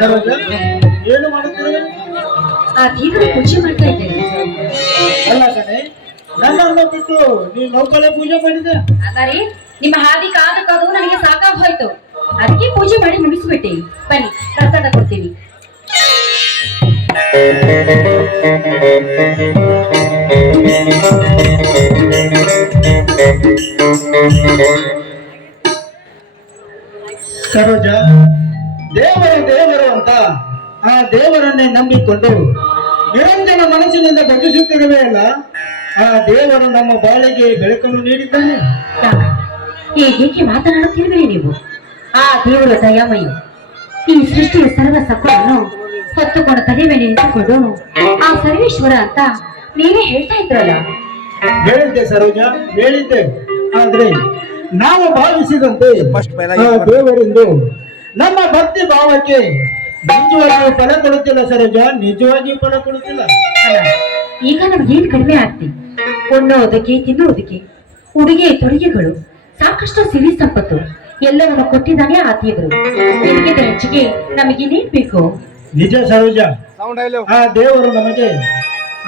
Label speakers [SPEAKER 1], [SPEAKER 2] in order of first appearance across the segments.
[SPEAKER 1] ಏನು ಮಾಡುತ್ತಿರುವೆ
[SPEAKER 2] ಆ ದೇವರ ಪೂಜೆ ಮಾಡ್ತಾ ಇದ್ದೇನೆ.
[SPEAKER 1] ಅಲ್ಲ ಕಣೆ ನನ್ನನ್ನು ಬಿಟ್ಟು ನೀನು ಪೂಜೆ ಮಾಡಿದೆ
[SPEAKER 2] ಹಾಗಾದ್ರೆ ನಿಮ್ಮ ಹಾದಿ ಕಾದು ಕಾದು ನನಗೆ ಸಾಕಾಗ್ ಹೋಯ್ತು ಅದಕ್ಕೆ ಪೂಜೆ ಮಾಡಿ ಮುಗಿಸ್ಬಿಟ್ಟೆ. ಬನ್ನಿ ಪ್ರಸಾದ ಕೊಡ್ತೀನಿ.
[SPEAKER 1] ಸರೋಜ ದೇವರು ದೇವರು ಅಂತ ಆ ದೇವರನ್ನೇ ನಂಬಿಕೊಂಡು ನಿರಂಜನ ಮನಸ್ಸಿನಿಂದ ಭಜಿಸುತ್ತಿರುವೆ ಅಲ್ಲ ಆ ದೇವರು ನಮ್ಮ ಬಾಳಿಗೆ ಬೆಳಕನ್ನು ನೀಡಿದ್ದಾನೆ.
[SPEAKER 2] ಈ ಹೀಗೇಕೆ ಮಾತನಾಡುತ್ತಿರುವಿರಿ ನೀವು? ಆ ದೇವರು ದಯಾಮಯ ಈ ಸೃಷ್ಟಿಯ ಸರ್ವ ಸತ್ವವನ್ನು ಹೊತ್ತುಕೊಂಡು ತಲೆ ಮೇಲೆ ನಿಂತುಕೊಂಡು ಆ ಸರ್ವೇಶ್ವರ ಅಂತ ನೀವೇ ಹೇಳ್ತಾ ಇದ್ರಲ್ಲ?
[SPEAKER 1] ಹೇಳಿದ್ದೆ ಸರೋಜ ಹೇಳಿದ್ದೆ. ಆದ್ರೆ ನಾವು ಭಾವಿಸಿದಂತೆ ದೇವರೆಂದು ನಮ್ಮ ಭಕ್ತಿ ಭಾವಕ್ಕೆ ನಿಜವಾಗಿಯೂ ಫಲ ಕೊಡುತ್ತಿಲ್ಲ ಸರೋಜ. ನಿಜವಾಗಿಯೂ ಫಲ ಕೊಡುತ್ತಿಲ್ಲ.
[SPEAKER 2] ಈಗ ಈಗ ನಮ್ಗೇನ್ ಕಡಿಮೆ ಆಗ್ತಿ? ಉಣ್ಣೋದಕ್ಕೆ ತಿನ್ನುವುದಕ್ಕೆ ಉಡುಗೆ ತೊಡುಗೆಗಳು. ಸಾಕಷ್ಟು ಸಿರಿ ಸಂಪತ್ತು. ಎಲ್ಲವನ್ನು ಕೊಟ್ಟಿದ್ದಾನೆ ಆ ದೇವರು. ಹೆಚ್ಚಿಗೆ ನಮಗಿನ್ನೇನ್ ಬೇಕು?
[SPEAKER 1] ನಿಜ ಸರೋಜ. ಆ ದೇವರು ನಮಗೆ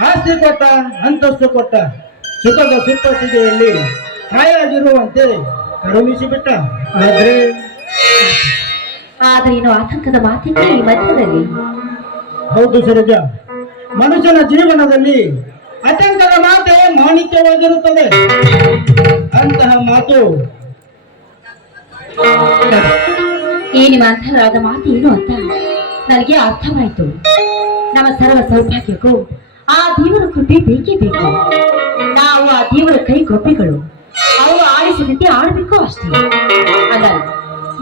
[SPEAKER 1] ಆಸ್ತಿ ಕೊಟ್ಟ ಅಂತಸ್ತು ಕೊಟ್ಟ ಸುಖದ ಸುಪ್ಪತ್ತಿಗೆಯಲ್ಲಿ ಹಾಯಾಗಿರುವಂತೆ ಕರುಣಿಸಿಬಿಟ್ಟ. ಆದ್ರೆ
[SPEAKER 2] ಆದ್ರೆ ಇನ್ನು ಆತಂಕದ ಮಾತಿಗೆ ಈ ಮಧ್ಯದಲ್ಲಿ.
[SPEAKER 1] ಹೌದು ಸರೋಜ. ಮನುಷ್ಯನ ಜೀವನದಲ್ಲಿ ಆತಂಕದ ಮಾತೆ ಮಾಣಿಕ್ಯವಾಗಿರುತ್ತದೆ. ಅಂತಹ ಮಾತು
[SPEAKER 2] ನಿಮ್ಮ ಅಂತರಾದ ಮಾತು ಏನು ಅಂತ ನನಗೆ ಅರ್ಥವಾಯಿತು. ನಮ್ಮ ಸರ್ವ ಸೌಭಾಗ್ಯಕ್ಕೂ ಆ ದೇವರ ಕೃಪೆ ಬೇಕೇ ಬೇಕು. ನಾವು ಆ ದೇವರ ಕೈ ಗೊಬ್ಬೆಗಳು ಅವು ಆಡಿಸಿದಂತೆ ಆಡಬೇಕು ಅಷ್ಟೇ. ಅಲ್ಲ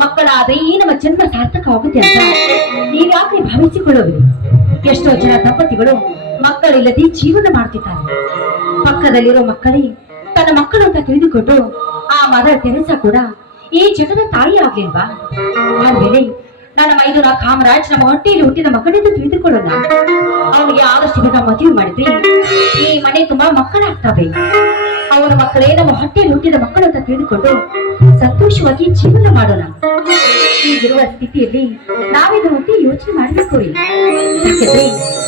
[SPEAKER 2] ಮಕ್ಕಳಾದ್ರೆ ಈ ನಮ್ಮ ಜನ್ಮ ಸಾರ್ಥಕವಾಗುತ್ತೆ ಅಂತ ನೀವ್ಯಾಕೆ ಭಾವಿಸಿಕೊಳ್ಳೋದು ಎಷ್ಟೋ ಜನ ದಂಪತಿಗಳು ಮಕ್ಕಳಿಲ್ಲದೆ ಜೀವನ ಮಾಡ್ತಿದ್ದಾರೆ. ಪಕ್ಕದಲ್ಲಿರೋ ಮಕ್ಕಳೇ ತನ್ನ ಮಕ್ಕಳು ಅಂತ ತಿಳಿದುಕೊಂಡು ಆ ಮದರ್ ತೆರೆಸ ಕೂಡ ಈ ಜಗದ ತಾಯಿ ಆಗ್ಲಿಲ್ವಾ? ಆದ್ಮೇಲೆ ನನ್ನ ಮೈದೂರ ಕಾಮರಾಜ್ ನಮ್ಮ ಹೊಟ್ಟೆಯಲ್ಲಿ ಹುಟ್ಟಿದ ಮಕ್ಕಳಿಂದ ತಿಳಿದುಕೊಳ್ಳೋಣ. ಅವನಿಗೆ ಆದಷ್ಟು ಬೇಗ ಮದುವೆ ಮಾಡಿದ್ರೆ ಈ ಮನೆ ತುಂಬಾ ಮಕ್ಕಳಾಗ್ತವೆ. ಅವನ ಮಕ್ಕಳೇ ನಮ್ಮ ಹೊಟ್ಟೆ ಹುಟ್ಟಿದ ಮಕ್ಕಳು ಅಂತ ತಿಳಿದುಕೊಂಡು ಸಂತೋಷವಾಗಿ ಜೀವನ ಮಾಡೋಣ. ಈಗಿರುವ ಸ್ಥಿತಿಯಲ್ಲಿ ನಾವಿದ್ರ ಬಗ್ಗೆ ಯೋಚನೆ ಮಾಡಬೇಕು ಯಾಕಂದ್ರೆ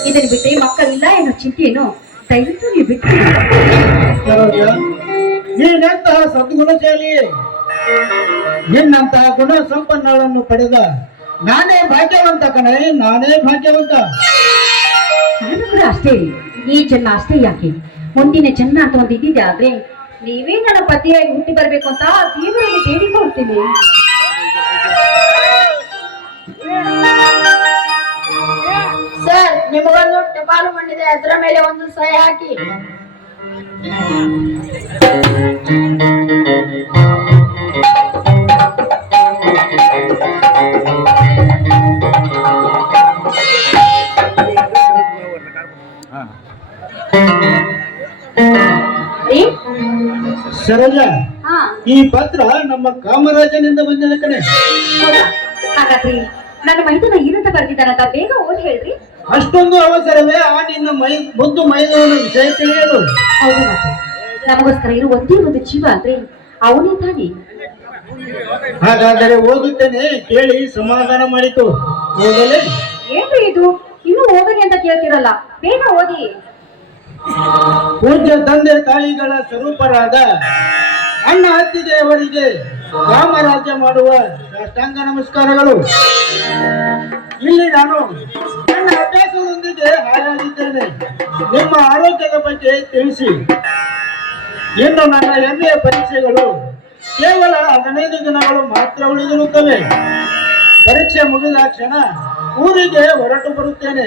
[SPEAKER 2] ಇದನ್ನ ಬಿಟ್ಟರೆ ಮಕ್ಕಳಿಲ್ಲ ಏನೋ ಚಿಂತೆಯನ್ನು ದಯವಿಟ್ಟು ನೀವು ಬಿಟ್ಟು
[SPEAKER 1] ನೀನೆಂತಹ ಸದ್ಗುಣಶಾಲಿ ನಿನ್ನಂತಹ ಗುಣ ಸಂಪನ್ನಗಳನ್ನು ಪಡೆದ ನಾನೇ ಭಾಗ್ಯವಂತ ಕಣೆ ನಾನೇ ಭಾಗ್ಯವಂತ.
[SPEAKER 2] ಅಷ್ಟೇ ಈ ಜನ್ಮ ಅಷ್ಟೇ ಯಾಕೆ? ಮುಂದಿನ ಜನ್ಮ ಅಂತ ಒಂದು ಇದ್ದಿದೆ ಆದ್ರೆ ನೀವೇ ನನ್ನ ಪತಿಯಾಗಿ ಹುಟ್ಟಿ ಬರ್ಬೇಕು ಅಂತ ದೇವರಿಗೆ ಬೇಡಿಕೊಳ್ತೀನಿ.
[SPEAKER 3] ಸರ್, ನಿಮಗೊಂದು ಟಪಾಲು ಮಾಡಿದೆ ಅದರ ಮೇಲೆ ಒಂದು ಸಹಿ ಹಾಕಿ.
[SPEAKER 1] ಈ ಪತ್ರ ನಮ್ಮ ಕಾಮರಾಜನಿಂದ ಬಂದಿದೆ ಕಣೆ.
[SPEAKER 2] ಹಾಗಾದ್ರೆ ನನ್ನ ಮೈದನ ಏನಂತ ಬರ್ತಿದ್ದಾನಂತ ಬೇಗ ಓದ್ ಹೇಳ್ರಿ.
[SPEAKER 1] ಅಷ್ಟೊಂದು ಅವಸರವೇ ಆ ನಿನ್ನ ಮೈ ಮುದ್ದು ಮೈದನ ವಿಷಯ ತಿಳಿಯಲು
[SPEAKER 2] ಹೌದು ಮತ್ತೆ ನಮಗೋಸ್ಕರ ಇರೋ ಒಂದೇ ಒಂದು ಜೀವ ಅಂದ್ರೆ ಅವನೇ ತಾನೆ.
[SPEAKER 1] ಹಾಗಾದರೆ ಓದುತ್ತೇನೆ ಕೇಳಿ ಸಮಾಧಾನ ಮಾಡಿತು. ಓದಲೇ
[SPEAKER 2] ಏನು ಇದು? ಇನ್ನು ಓದಲಿ ಅಂತ ಕೇಳ್ತಿರಲ್ಲ. ಬೇಗ ಓದಿ.
[SPEAKER 1] ಪೂಜ್ಯ ತಂದೆ ತಾಯಿಗಳ ಸ್ವರೂಪರಾದ ಅಣ್ಣ ಅತ್ತಿಗೆಯವರಿಗೆ ರಾಮರಾಜ್ಯ ಮಾಡುವ ಸಾಷ್ಟಾಂಗ ನಮಸ್ಕಾರಗಳು. ಇಲ್ಲಿ ನಾನು ನನ್ನ ಅಭ್ಯಾಸದೊಂದಿಗೆ ಹಾಯಾಗಿದ್ದೇನೆ ನಿಮ್ಮ ಆರೋಗ್ಯದ ಬಗ್ಗೆ ತಿಳಿಸಿ. ಇನ್ನು ನನ್ನ ಎಮ್ಮೆಯ ಪರೀಕ್ಷೆಗಳು ಕೇವಲ ಹದಿನೈದು ದಿನಗಳು ಮಾತ್ರ ಉಳಿದಿರುತ್ತವೆ. ಪರೀಕ್ಷೆ ಮುಗಿದ ಕ್ಷಣ ಊರಿಗೆ ಹೊರಟು ಬರುತ್ತೇನೆ.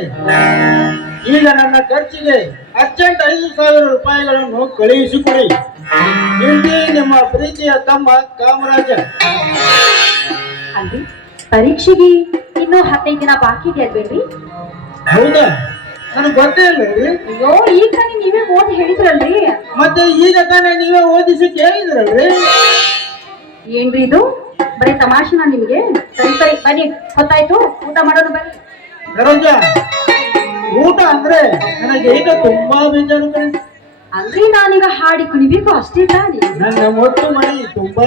[SPEAKER 1] ಈಗ ನನ್ನ ಖರ್ಚಿಗೆ ಅರ್ಜೆಂಟ್ ಐದು ಸಾವಿರ ರೂಪಾಯಿಗಳನ್ನು ಕಳುಹಿಸಿಕೊಡಿ. ಇಲ್ಲಿ ನಿಮ್ಮ ಪ್ರೀತಿಯ ತಮ್ಮ ಕಾಮರಾಜ.
[SPEAKER 2] ಪರೀಕ್ಷೆಗೆ ಇನ್ನೂ ಹದಿನೈದು ದಿನ ಬಾಕಿ ಇದೆ ಅಲ್ವೇನ್ರಿ?
[SPEAKER 1] ಹೌದಾ? ನನಗೆ ಗೊತ್ತೇ ಇಲ್ಲ
[SPEAKER 2] ಅಯ್ಯೋ ಈಗ ತಾನೇ ನೀವೇ ಓದಿ ಹೇಳಿದ್ರಲ್ರಿ?
[SPEAKER 1] ಮತ್ತೆ ಈಗ ತಾನೇ ನೀವೇ ಓದಿಸಿ ಕೇಳಿದ್ರಲ್ರಿ?
[SPEAKER 2] ಏನ್ರಿ ಇದು? ಬರೀ ತಮಾಷೆನ ನಿಮ್ಗೆ? ಸರಿ ಸರಿ ಬನ್ನಿ ಹೊತ್ತಾಯ್ತು. ಊಟ ಮಾಡೋಣ ಬನ್ನಿ.
[SPEAKER 1] ಸರೋಜ ಊಟ ಅಂದ್ರೆ ನನಗೆ ಈಗ ತುಂಬಾ ಬೇಜಾರು ಕಣೆ.
[SPEAKER 2] ಅಂದ್ರೆ ನಾನೀಗ ಹಾಡಿ ಕುಣಿಬೇಕು ಅಷ್ಟೇ ತಾನೆ
[SPEAKER 1] ನನ್ನ ಒಟ್ಟು ತುಂಬಾ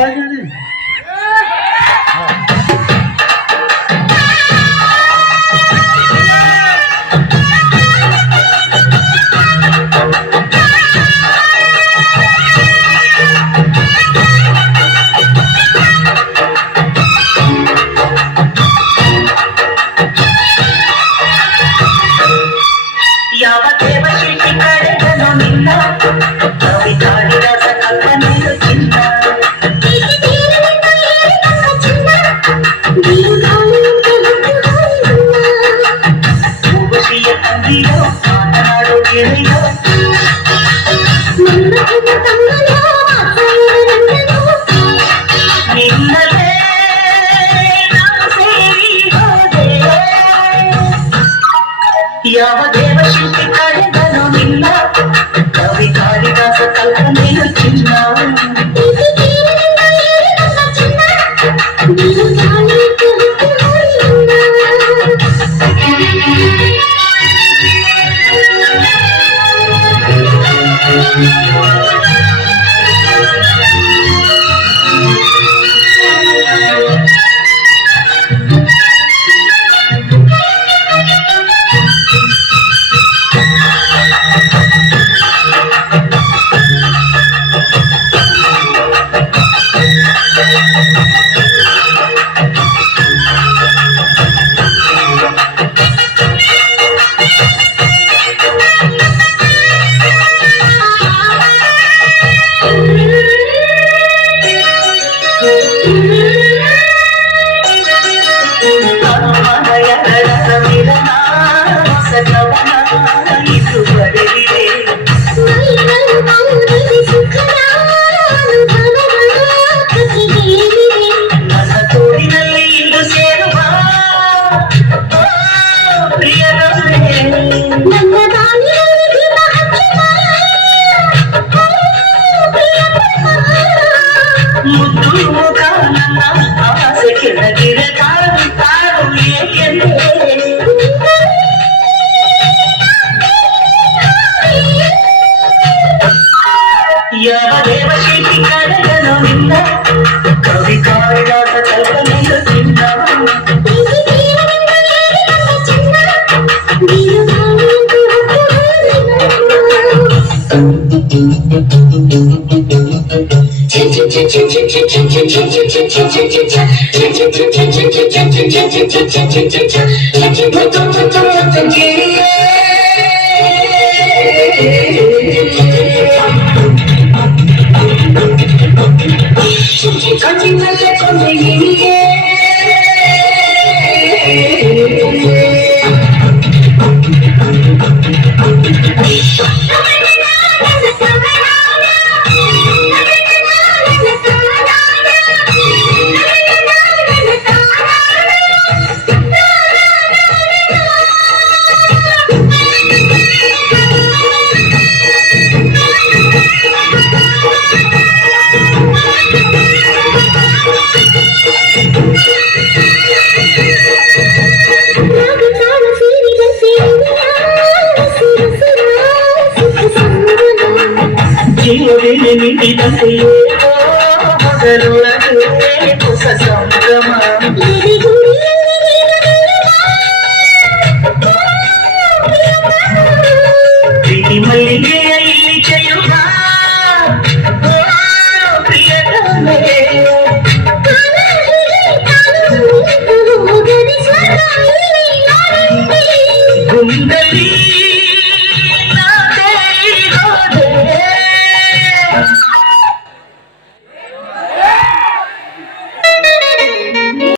[SPEAKER 4] ಮುಖ ನನ್ನ ಆಸೆ ಕೆಳಗಿರ ಕಾಡು Chuchi chuchi chuchi chuchi ಕಿರಸಿಯೇ
[SPEAKER 5] ಮೊದಲು